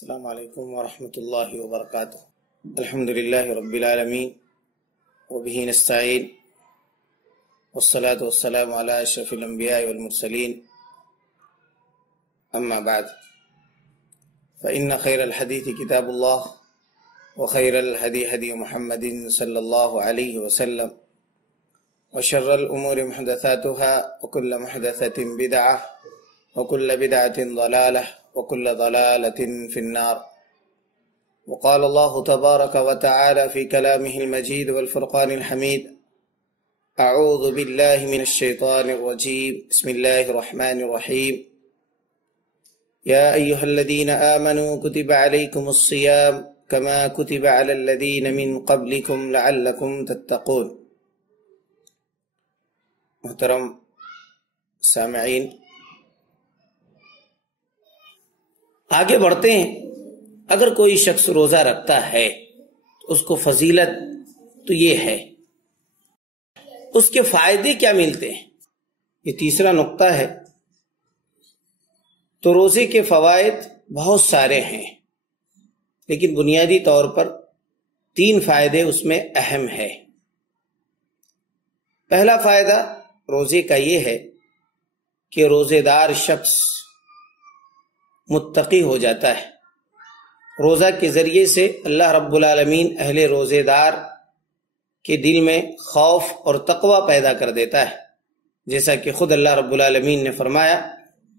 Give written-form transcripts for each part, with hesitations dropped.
السلام علیکم ورحمۃ اللہ وبرکاتہ۔ الحمد للہ رب العالمین وبہ نستعین والصلاة والسلام علی اشرف الانبیاء والمرسلین اما بعد فإن خیر الحدیث کتاب اللہ وخیر الہدی ہدی محمد صلی اللہ علیہ وسلم وشر الامور محدثاتها وكل محدثة بدعة وكل بدعة ضلالة وكل ضلالة في النار۔ وقال الله تبارك وتعالى في كلامه المجيد والفرقان الحميد: أعوذ بالله من الشيطان الرجيم، بسم الله الرحمن الرحيم، يا أيها الذين آمنوا كتب عليكم الصيام كما كتب على الذين من قبلكم لعلكم تتقون۔ محترم سامعین، آگے بڑھتے ہیں۔ اگر کوئی شخص روزہ رکھتا ہے تو اس کو فضیلت تو یہ ہے، اس کے فائدے کیا ملتے ہیں، یہ تیسرا نقطہ ہے۔ تو روزے کے فوائد بہت سارے ہیں، لیکن بنیادی طور پر 3 فائدے اس میں اہم ہے۔ پہلا فائدہ روزے کا یہ ہے کہ روزے دار شخص متقی ہو جاتا ہے۔ روزہ کے ذریعے سے اللہ رب العالمین اہل روزے دار کے دل میں خوف اور تقوی پیدا کر دیتا ہے، جیسا کہ خود اللہ رب العالمین نے فرمایا: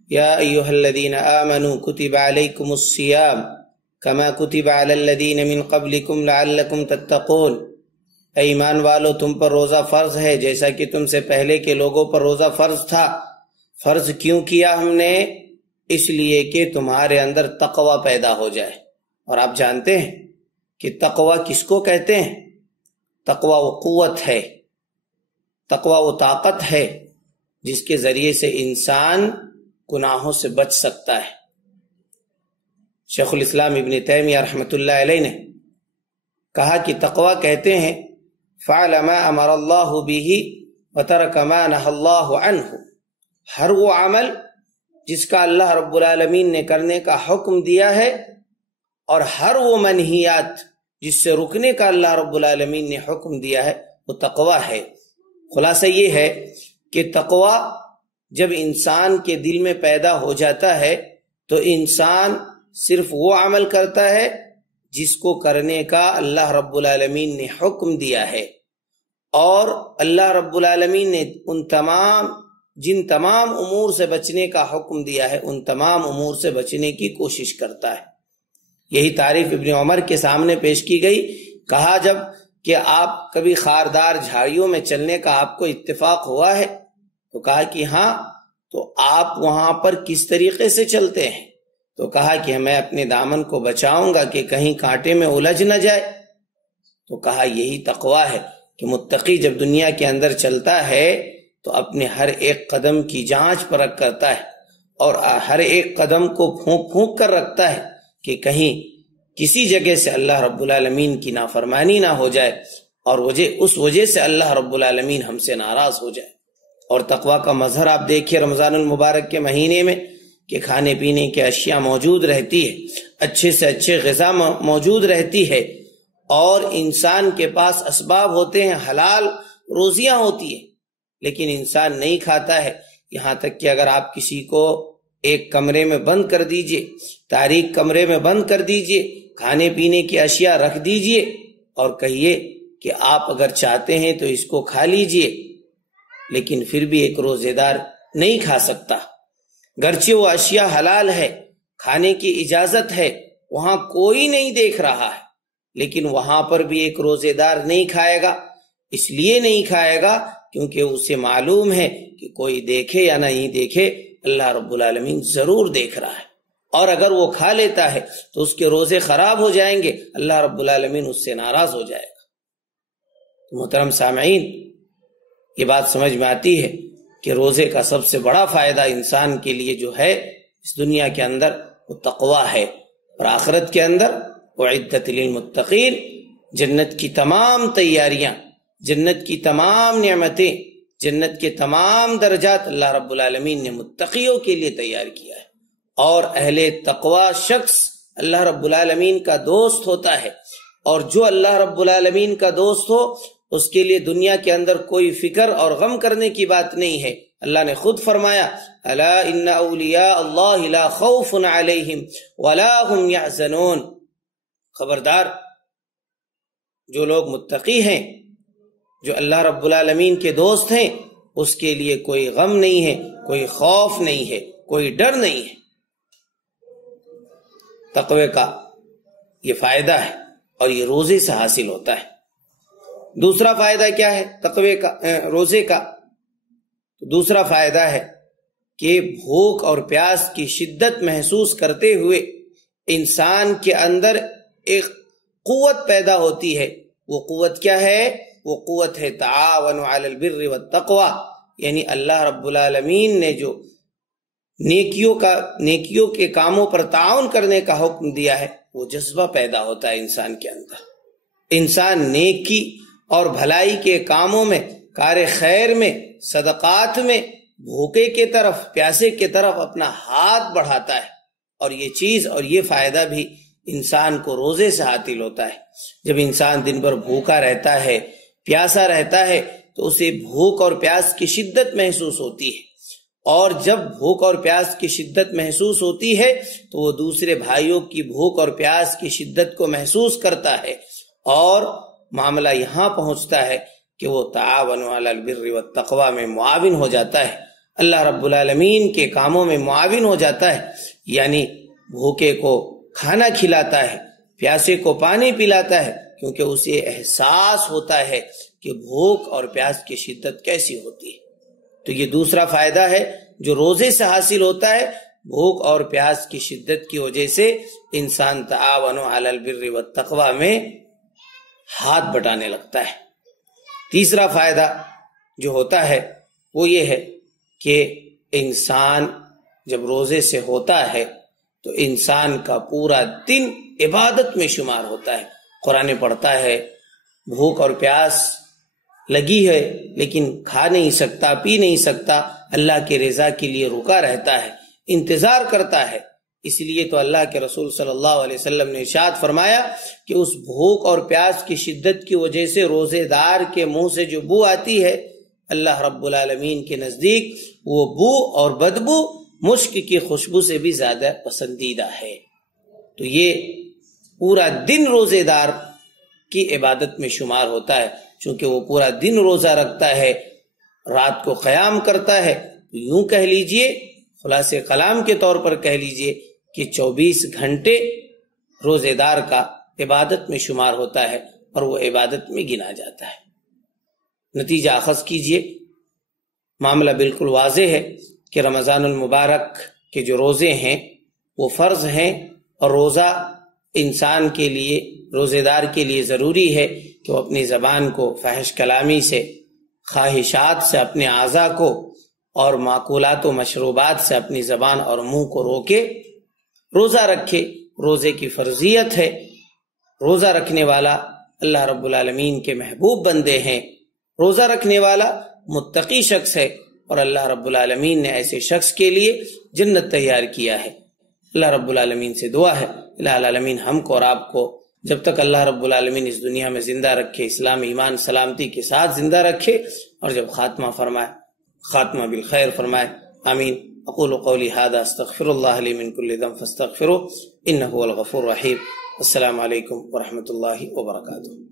یا ایھا الذین آمنوا کتب علیکم الصیام کما کتب علی الذین من قبلکم لعلکم تتقون۔ اے ایمان والو، تم پر روزہ فرض ہے جیسا کہ تم سے پہلے کے لوگوں پر روزہ فرض تھا۔ فرض کیوں کیا ہم نے؟ اس لیے کہ تمہارے اندر تقوی پیدا ہو جائے۔ اور آپ جانتے ہیں کہ تقوی کس کو کہتے ہیں؟ تقوی وہ قوت ہے، تقوی وہ طاقت ہے جس کے ذریعے سے انسان گناہوں سے بچ سکتا ہے۔ شیخ الاسلام ابن تیمیہ رحمۃ اللہ علیہ نے کہا کہ تقوی کہتے ہیں فعل ما امر اللہ بہ وترک ما نہى اللہ عنہ، ہر وہ عمل جس کا اللہ رب العالمین نے کرنے کا حکم دیا ہے اور ہر وہ منہیات جس سے رکنے کا اللہ رب العالمین نے حکم دیا ہے، وہ تقوی ہے۔ خلاصہ یہ ہے کہ تقوی جب انسان کے دل میں پیدا ہو جاتا ہے تو انسان صرف وہ عمل کرتا ہے جس کو کرنے کا اللہ رب العالمین نے حکم دیا ہے، اور اللہ رب العالمین نے جن تمام امور سے بچنے کا حکم دیا ہے ان تمام امور سے بچنے کی کوشش کرتا ہے۔ یہی تعریف ابن عمر کے سامنے پیش کی گئی۔ کہا جب کہ آپ کبھی خاردار جھاڑیوں میں چلنے کا آپ کو اتفاق ہوا ہے؟ تو کہا کہ ہاں۔ تو آپ وہاں پر کس طریقے سے چلتے ہیں؟ تو کہا کہ میں اپنے دامن کو بچاؤں گا کہ کہیں کانٹے میں الجھ نہ جائے۔ تو کہا یہی تقوی ہے کہ متقی جب دنیا کے اندر چلتا ہے تو اپنے ہر ایک قدم کی جانچ پرکھ کرتا ہے اور ہر ایک قدم کو پھونک پھونک کر رکھتا ہے کہ کہیں کسی جگہ سے اللہ رب العالمین کی نافرمانی نہ ہو جائے اور اس وجہ سے اللہ رب العالمین ہم سے ناراض ہو جائے۔ اور تقوی کا مظہر آپ دیکھیے رمضان المبارک کے مہینے میں کہ کھانے پینے کی اشیاء موجود رہتی ہے، اچھے سے اچھے غذا موجود رہتی ہے، اور انسان کے پاس اسباب ہوتے ہیں، حلال روزیاں ہوتی ہیں، لیکن انسان نہیں کھاتا ہے۔ یہاں تک کہ اگر آپ کسی کو ایک کمرے میں بند کر دیجئے، تاریک کمرے میں بند کر دیجئے، کھانے پینے کی اشیاء رکھ دیجئے اور کہیے کہ آپ اگر چاہتے ہیں تو اس کو کھا لیجئے، لیکن پھر بھی ایک روزے دار نہیں کھا سکتا۔ گرچہ وہ اشیاء حلال ہے، کھانے کی اجازت ہے، وہاں کوئی نہیں دیکھ رہا ہے، لیکن وہاں پر بھی ایک روزے دار نہیں کھائے گا۔ اس لیے نہیں کھائے گا کیونکہ اسے معلوم ہے کہ کوئی دیکھے یا نہیں دیکھے اللہ رب العالمین ضرور دیکھ رہا ہے، اور اگر وہ کھا لیتا ہے تو اس کے روزے خراب ہو جائیں گے، اللہ رب العالمین اس سے ناراض ہو جائے گا۔ محترم سامعین، یہ بات سمجھ میں آتی ہے کہ روزے کا سب سے بڑا فائدہ انسان کے لیے جو ہے اس دنیا کے اندر وہ تقوی ہے، اور آخرت کے اندر اعدت للمتقین، جنت کی تمام تیاریاں، جنت کی تمام نعمتیں، جنت کے تمام درجات اللہ رب العالمین نے متقیوں کے لیے تیار کیا ہے، اور اہل تقوی شخص اللہ رب العالمین کا دوست ہوتا ہے، اور جو اللہ رب العالمین کا دوست ہو اس کے لیے دنیا کے اندر کوئی فکر اور غم کرنے کی بات نہیں ہے۔ اللہ نے خود فرمایا الا ان اولیاء اللہ لا خوف علیہم ولا هم يحزنون، خبردار جو لوگ متقی ہیں، جو اللہ رب العالمین کے دوست ہیں، اس کے لیے کوئی غم نہیں ہے، کوئی خوف نہیں ہے، کوئی ڈر نہیں ہے۔ تقوی کا یہ فائدہ ہے اور یہ روزے سے حاصل ہوتا ہے۔ دوسرا فائدہ کیا ہے تقوی کا، روزے کا؟ دوسرا فائدہ ہے کہ بھوک اور پیاس کی شدت محسوس کرتے ہوئے انسان کے اندر ایک قوت پیدا ہوتی ہے۔ وہ قوت کیا ہے؟ وہ قوت ہے تعاونوا علی البر والتقوی، یعنی اللہ رب العالمین نے جو نیکیوں کے کاموں پر تعاون کرنے کا حکم دیا ہے، وہ جذبہ پیدا ہوتا ہے انسان کے اندر۔ انسان نیکی اور بھلائی کے کاموں میں، کار خیر میں، صدقات میں، بھوکے کے طرف، پیاسے کے طرف اپنا ہاتھ بڑھاتا ہے، اور یہ چیز اور یہ فائدہ بھی انسان کو روزے سے حاصل ہوتا ہے۔ جب انسان دن بھر بھوکا رہتا ہے، پیاسا رہتا ہے، تو اسے بھوک اور پیاس کی شدت محسوس ہوتی ہے، اور جب بھوک اور پیاس کی شدت محسوس ہوتی ہے تو وہ دوسرے بھائیوں کی بھوک اور پیاس کی شدت کو محسوس کرتا ہے، اور معاملہ یہاں پہنچتا ہے کہ وہ تعاونوا علی البر والتقوی میں معاون ہو جاتا ہے، اللہ رب العالمین کے کاموں میں معاون ہو جاتا ہے، یعنی بھوکے کو کھانا کھلاتا ہے، پیاسے کو پانی پلاتا ہے، کیونکہ اسے احساس ہوتا ہے کہ بھوک اور پیاس کی شدت کیسی ہوتی ہے۔ تو یہ دوسرا فائدہ ہے جو روزے سے حاصل ہوتا ہے۔ بھوک اور پیاس کی شدت کی وجہ سے انسان تعاونوا علی البر والتقوی میں ہاتھ بٹانے لگتا ہے۔ تیسرا فائدہ جو ہوتا ہے وہ یہ ہے کہ انسان جب روزے سے ہوتا ہے تو انسان کا پورا دن عبادت میں شمار ہوتا ہے، قرآن پڑھتا ہے، بھوک اور پیاس لگی ہے لیکن کھا نہیں سکتا، پی نہیں سکتا، اللہ کی رضا کے لیے رکا رہتا ہے، انتظار کرتا ہے۔ اس لیے تو اللہ کے رسول صلی اللہ علیہ وسلم نے ارشاد فرمایا کہ اس بھوک اور پیاس کی شدت کی وجہ سے روزے دار کے منہ سے جو بو آتی ہے، اللہ رب العالمین کے نزدیک وہ بو اور بدبو مشک کی خوشبو سے بھی زیادہ پسندیدہ ہے۔ تو یہ پورا دن روزے دار کی عبادت میں شمار ہوتا ہے، چونکہ وہ پورا دن روزہ رکھتا ہے، رات کو قیام کرتا ہے۔ یوں کہہ لیجئے، خلاصے کلام کے طور پر کہہ لیجئے کہ 24 گھنٹے روزے دار کا عبادت میں شمار ہوتا ہے اور وہ عبادت میں گنا جاتا ہے۔ نتیجہ اخذ کیجئے، معاملہ بالکل واضح ہے کہ رمضان المبارک کے جو روزے ہیں وہ فرض ہیں، اور روزہ انسان کے لیے، روزے دار کے لیے ضروری ہے کہ وہ اپنی زبان کو فحش کلامی سے، خواہشات سے، اپنے اعضاء کو اور معقولات و مشروبات سے اپنی زبان اور منہ کو روکے، روزہ رکھے۔ روزے کی فرضیت ہے، روزہ رکھنے والا اللہ رب العالمین کے محبوب بندے ہیں، روزہ رکھنے والا متقی شخص ہے، اور اللہ رب العالمین نے ایسے شخص کے لیے جنت تیار کیا ہے۔ اللہ رب العالمین سے دعا ہے اللہ العالمین ہم کو اور آپ کو جب تک اللہ رب العالمین اس دنیا میں زندہ رکھے، اسلام، ایمان، سلامتی کے ساتھ زندہ رکھے، اور جب خاتمہ فرمائے، خاتمہ بالخیر فرمائے، آمین۔ اقول قولی ھذا استغفر اللہ لی من کل ذنب فاستغفروہ انہ هو الغفور الرحیم۔ السلام علیکم ورحمۃ اللہ وبرکاتہ۔